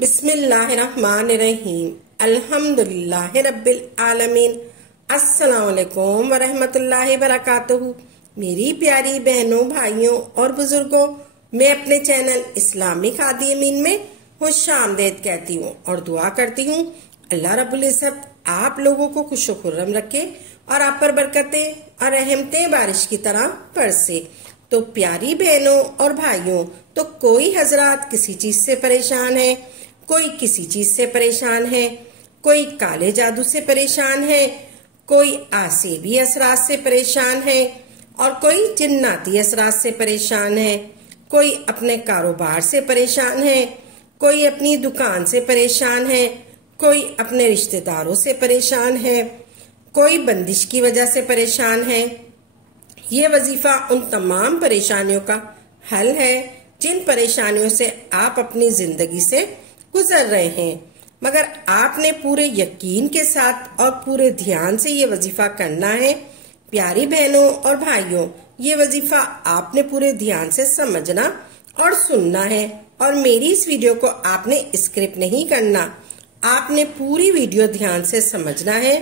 बिस्मिल्लाहिर्रहमानिर्रहीम। अल्हम्दुलिल्लाहि रब्बिल आलमीन। अस्सलाम वालेकुम वरहमतुल्लाहि वबरकातुहू। मेरी प्यारी बहनों, भाइयों और बुजुर्गों, मैं अपने चैनल इस्लामी खादी अमीन में खुशामदीद कहती हूँ और दुआ करती हूँ अल्लाह रब्बुल इज़्ज़त आप लोगों को खुश खुर्रम रखे और आप पर बरकतें और रहमतें बारिश की तरह बरसे। तो प्यारी बहनों और भाइयों, तो कोई हजरात किसी चीज से परेशान है, कोई किसी चीज से परेशान है, कोई काले जादू से परेशान है, कोई आसेबी असरात से परेशान है और कोई जिन्नाती असरात से परेशान है, कोई अपने कारोबार से परेशान है, कोई अपनी दुकान से परेशान है, कोई अपने रिश्तेदारों से परेशान है, कोई बंदिश की वजह से परेशान है। ये वजीफा उन तमाम परेशानियों का हल है जिन परेशानियों से आप अपनी जिंदगी से गुजर रहे हैं, मगर आपने पूरे यकीन के साथ और पूरे ध्यान से ये वजीफा करना है। प्यारी बहनों और भाइयों, ये वजीफा आपने पूरे ध्यान से समझना और सुनना है और मेरी इस वीडियो को आपने स्क्रिप्ट नहीं करना, आपने पूरी वीडियो ध्यान से समझना है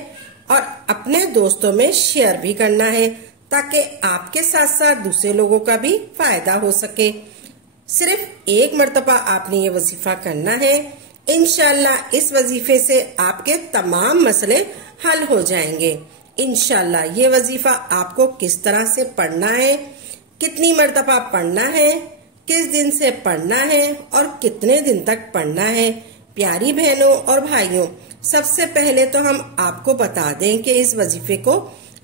और अपने दोस्तों में शेयर भी करना है ताकि आपके साथ साथ दूसरे लोगों का भी फायदा हो सके। सिर्फ एक मर्तबा आपने ये वजीफा करना है। इंशाल्लाह इस वजीफे से आपके तमाम मसले हल हो जाएंगे। इंशाल्लाह ये वजीफा आपको किस तरह से पढ़ना है, कितनी मर्तबा पढ़ना है, किस दिन से पढ़ना है और कितने दिन तक पढ़ना है। प्यारी बहनों और भाइयों, सबसे पहले तो हम आपको बता दें कि इस वजीफे को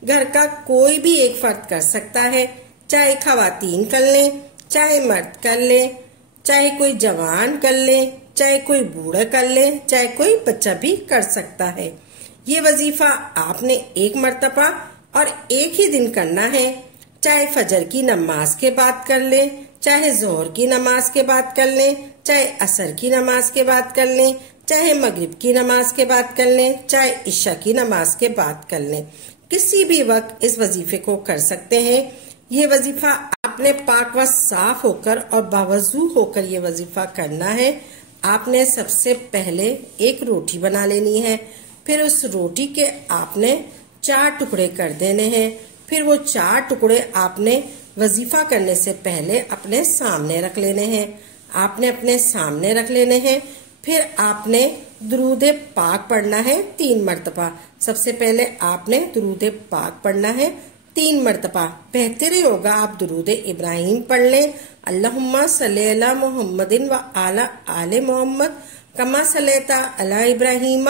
घर का कोई भी एक फर्द कर सकता है, चाहे खवातीन कर लें, चाहे मर्द कर ले, चाहे कोई जवान कर ले, चाहे कोई बूढ़ा कर ले, चाहे कोई बच्चा भी कर सकता है। ये वजीफा आपने एक मर्तबा और एक ही दिन करना है, चाहे फजर की नमाज के बाद कर ले, चाहे जोहर की नमाज के बाद कर ले, चाहे असर की नमाज के बाद कर ले, चाहे मगरिब की नमाज के बाद कर ले, चाहे इशा की नमाज के बाद कर ले, किसी भी वक्त इस वजीफे को कर सकते हैं। ये वजीफा आपने पाक व साफ होकर और बावजू होकर ये वजीफा करना है। आपने सबसे पहले एक रोटी बना लेनी है, फिर उस रोटी के आपने 4 टुकड़े कर देने हैं। फिर वो 4 टुकड़े आपने वजीफा करने से पहले अपने सामने रख लेने हैं। आपने अपने सामने रख लेने हैं। फिर आपने दुरूद पाक पढ़ना है 3 मरतबा। सबसे पहले आपने दुरूद पाक पढ़ना है 3 मरतबा। बेहतर ही होगा आप दुरूद इब्राहिम पढ़ लें, अल्लाहुम्मा सल्ली अला मुहम्मदिन व आला आले मोहम्मद कमा सल्लैता अला इब्राहिम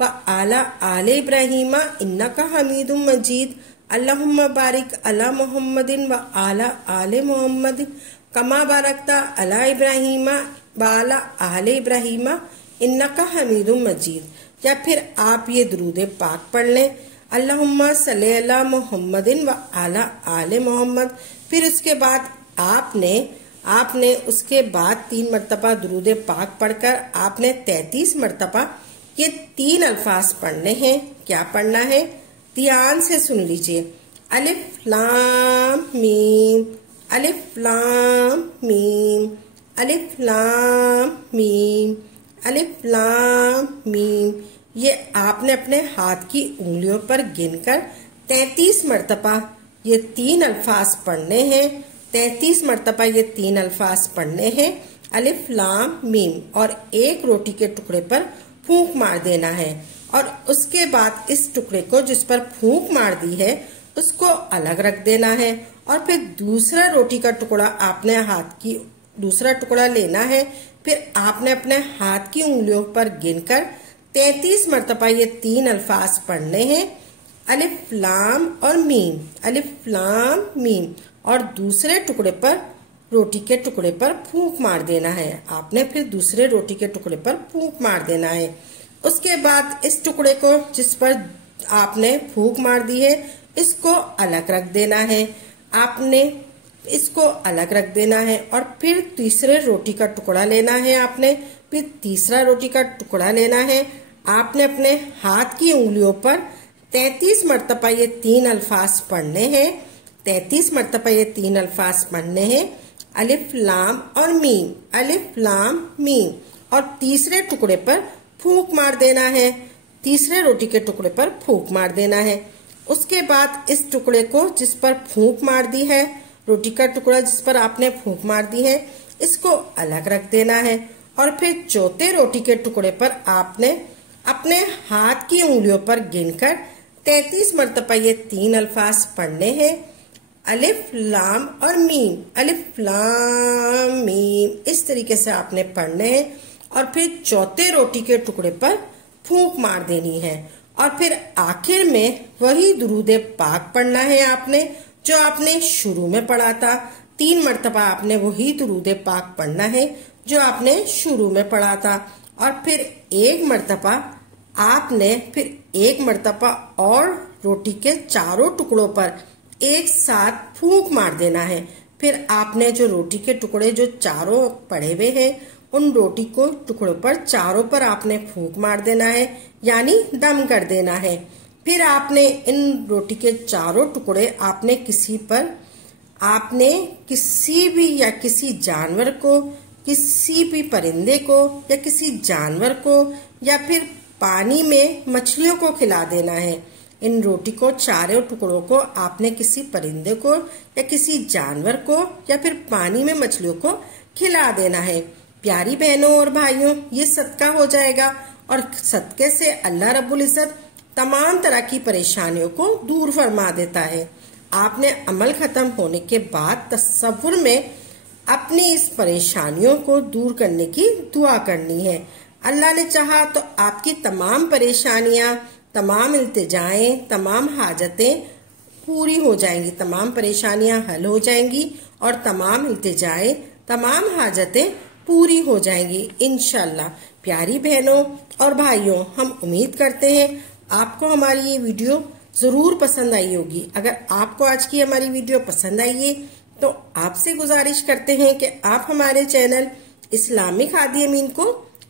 व आला आले इब्राहिम इन्नका हमीदुम मजीद, अल्लाहुम्मा बारिक अला मुहम्मदिन व आला आले मोहम्मद कमा बारकता अला इब्राहिम व आला आले इब्राहिम इन्नका हमीदुम मजीद। या फिर आप ये दुरूद पाक पढ़ लें, अल्लाहुम्मा सल्ली अला मुहम्मदिन व आला आले मोहम्मद। फिर उसके बाद आपने उसके बाद 3 मरतबा दुरूद पाक पढ़कर आपने 33 मरतबा ये 3 अल्फाज पढ़ने हैं। क्या पढ़ना है, ध्यान से सुन लीजिए। अलिफ लाम मीम, अलिफ लाम मीम, अलिफ लाम मीम, अलिफ लाम मीम। ये आपने अपने हाथ की उंगलियों पर गिनकर 33 मरतबा ये 3 अल्फाज पढ़ने हैं। 33 मरतबा ये 3 अल्फाज पढ़ने हैं, अलिफ लाम मीम, और एक रोटी के टुकड़े पर फूंक मार देना है। और उसके बाद इस टुकड़े को जिस पर फूंक मार दी है उसको अलग रख देना है। और फिर दूसरा रोटी का टुकड़ा आपने दूसरा टुकड़ा लेना है। फिर आपने अपने हाथ की उंगलियों पर गिनकर 33 मरतबा ये 3 अल्फाज पढ़ने हैं, अलिफ लाम और मीम, अलिफ लाम मीम, और दूसरे टुकड़े पर रोटी के टुकड़े पर फूंक मार देना है। आपने फिर दूसरे रोटी के टुकड़े पर फूंक मार देना है। उसके बाद इस टुकड़े को जिस पर आपने फूंक मार दी है इसको अलग रख देना है। आपने इसको अलग रख देना है और फिर तीसरे रोटी का टुकड़ा लेना है। आपने फिर तीसरा रोटी का टुकड़ा लेना है। आपने अपने हाथ की उंगलियों पर 33 मरतबा ये 3 अल्फाज पढ़ने हैं। 33 मरतबा ये 3 अल्फाज पढ़ने हैं, अलिफ लाम और मीम, अलिफ लाम मीम। और तीसरे टुकड़े पर फूंक मार देना है। तीसरे रोटी के टुकड़े पर फूंक मार देना है। उसके बाद इस टुकड़े को जिस पर फूंक मार दी है, रोटी का टुकड़ा जिस पर आपने फूंक मार दी है, इसको अलग रख देना है। और फिर चौथे रोटी के टुकड़े पर आपने अपने हाथ की उंगलियों पर गिनकर 33 मरतबा ये 3 अल्फाज पढ़ने हैं, अलिफ लाम और मीम, अलिफ लाम मीम, इस तरीके से आपने पढ़ने हैं। और फिर चौथे रोटी के टुकड़े पर फूंक मार देनी है। और फिर आखिर में वही दुरूद पाक पढ़ना है आपने, जो आपने शुरू में पढ़ा था। 3 मरतबा आपने वही दुरूद पाक पढ़ना है जो आपने शुरू में पढ़ा था। और फिर एक मरतबा और रोटी के चारों टुकड़ों पर एक साथ फूंक मार देना है। फिर आपने जो रोटी के टुकड़े जो चारों पड़े हुए हैं, उन रोटी को टुकड़ों पर चारों पर आपने फूंक मार देना है, यानी दम कर देना है। फिर आपने इन रोटी के चारों टुकड़े आपने किसी भी या किसी जानवर को, किसी भी परिंदे को या किसी जानवर को या फिर पानी में मछलियों को खिला देना है। इन रोटी को चारों टुकड़ों को आपने किसी परिंदे को या किसी जानवर को या फिर पानी में मछलियों को खिला देना है। प्यारी बहनों और भाइयों, ये सदका हो जाएगा और सदके से अल्लाह रब्बुल इज्जत तमाम तरह की परेशानियों को दूर फरमा देता है। आपने अमल खत्म होने के बाद तसव्वुर में अपनी इस परेशानियों को दूर करने की दुआ करनी है। अल्लाह ने चाहा तो आपकी तमाम परेशानियां, तमाम इल्तिजाएं, तमाम हाजतें पूरी हो जाएंगी, तमाम परेशानियां हल हो जाएंगी और तमाम इल्तिजाएं, तमाम हाजतें पूरी हो जाएंगी इंशाल्लाह। प्यारी बहनों और भाइयों, हम उम्मीद करते हैं आपको हमारी ये वीडियो जरूर पसंद आई होगी। अगर आपको आज की हमारी वीडियो पसंद आई है तो आपसे गुजारिश करते हैं कि आप हमारे चैनल इस्लामिक हादी अमीन को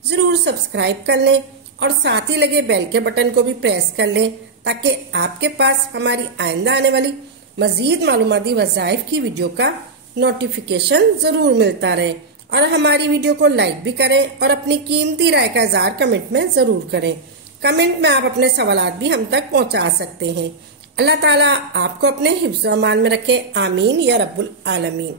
जरूर सब्सक्राइब कर लें और साथ ही लगे बेल के बटन को भी प्रेस कर लें, ताकि आपके पास हमारी आइंदा आने वाली मजीद मालूमाती वज़ाइफ की वीडियो का नोटिफिकेशन जरूर मिलता रहे। और हमारी वीडियो को लाइक भी करें और अपनी कीमती राय का इज़हार कमेंट में जरूर करें। कमेंट में आप अपने सवालात भी हम तक पहुंचा सकते हैं। अल्लाह ताला आपको अपने हिफ्ज़ व अमान में रखे। आमीन या रब्बुल आलमीन।